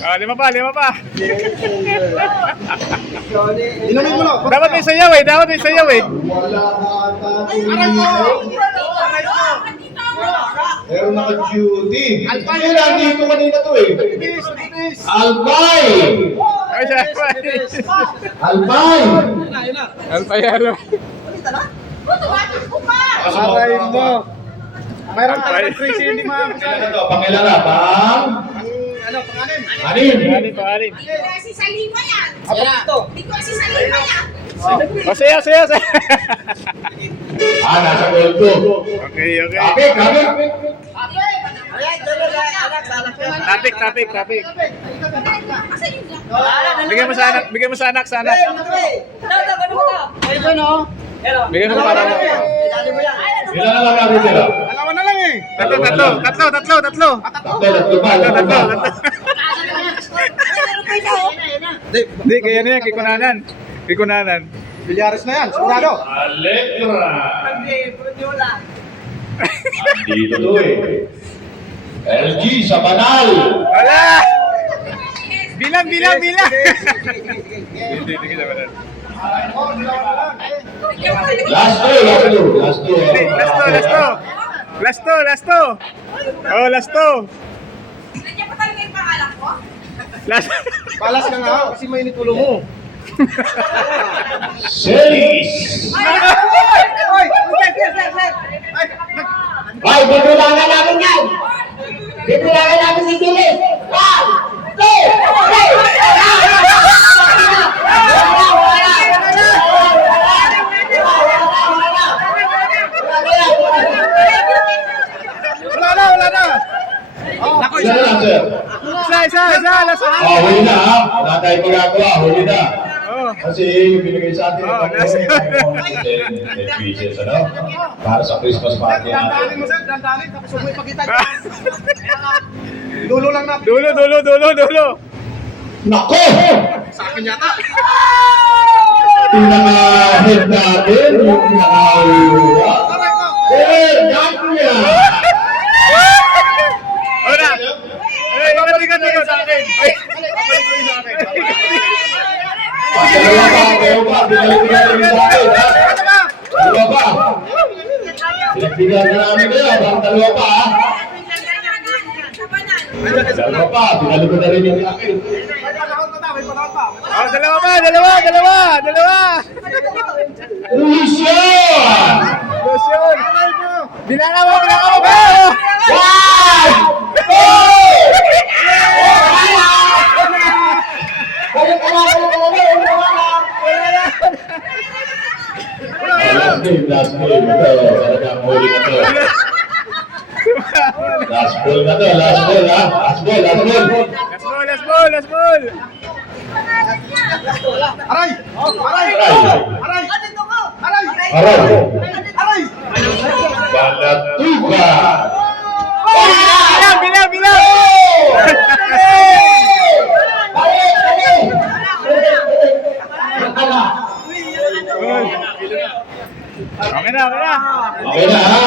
Ah, lima pa, lima pa. Inumin mo na. Dapat may sayaw eh, dapat may sayaw eh. Meron naka-duty. Hindi, nandito kanina to eh. Albay! Ay, siya. Albay! Alpayaro. Aray mo. Mayroon Albay. talagang crazy hindi Ano to? Pangilan na, pang? Ano, pangalan? Anin? Alim pa, alim. Si Salima yan. Apa ito? Hindi ko si Salima yan. Oh, sayaw, sayaw, sayaw. Nasa gold ko. Okay, okay. Kapit, kapit. Topic, topic, topic. Kasi yun lang. Bigyan mo sa anak, bigyan mo sa anak, sa anak. Bigyan mo para mo. Ilan na lang natin sila? Alawan na lang eh. Tatlo, tatlo, tatlo, tatlo, tatlo. Tatlo pa, Tatlo, tatlo tatlo, pa. tatlo. Hindi, kaya na yan, kikunanan. Kikunanan. Bilyares na yan, sigurado. Aletra! Andito to eh. LG sa banal! Wala! Bilang, bilang, bilang! Hindi, hindi kita ba Last two, last two. Last two. Last to, last to. Last to, last to. Oh, last to. Nandiyan pa talaga yung pangalan ko? Last. Palas ka nga kasi mainit ulo mo. Series! Ay, bibilangan namin yan! Bibilangan namin si Silis! 1, 2, 3! Wala na, wala na. Nako, Isa na lang, sir. Isa, isa, isa. Last one. Huli na ha. Wala tayong magagawa. Huli na. Oh. Kasi yung binigay sa atin Oh, ng 10 pieces, ano? Para sa Christmas party dandanin mo natin. sir, dandanin. Tapos huwag mo ipakita dyan. Dulo lang na. Dulo, dulo, dulo, dulo. Nako! Sa akin yata. Pinaka-head natin, yung pinaka-uwa. Aray ko. Sir, yan ko yan! Oh, na. Ay, ikat, ikat, ikat sa akin. Ay, Abay ko yun sa akin. Dalawa pa, kayo pa, binalik ko natin sa akin, ha? Dalawa pa. Pinagbigyan na namin kayo, parang dalawa pa, ha? Dalawa pa, binalik ko na rin yung akin. May panahon pa daw, may panahon pa. oh, dalawa pa, dalawa, dalawa, dalawa. Lucian! Lucian. Aray mo. Bilangan mo, bilangan mo. One! Last game. Ito, talagang huli na to. Last ball na to, last ball, ha? Last ball, last ball. Last ball, last ball, last ball. Aray! Aray! Aray! Aray! Aray! Aray! Balatuga! Bilang, bilang, bilang. Okay na, okay na. Okay na, ha?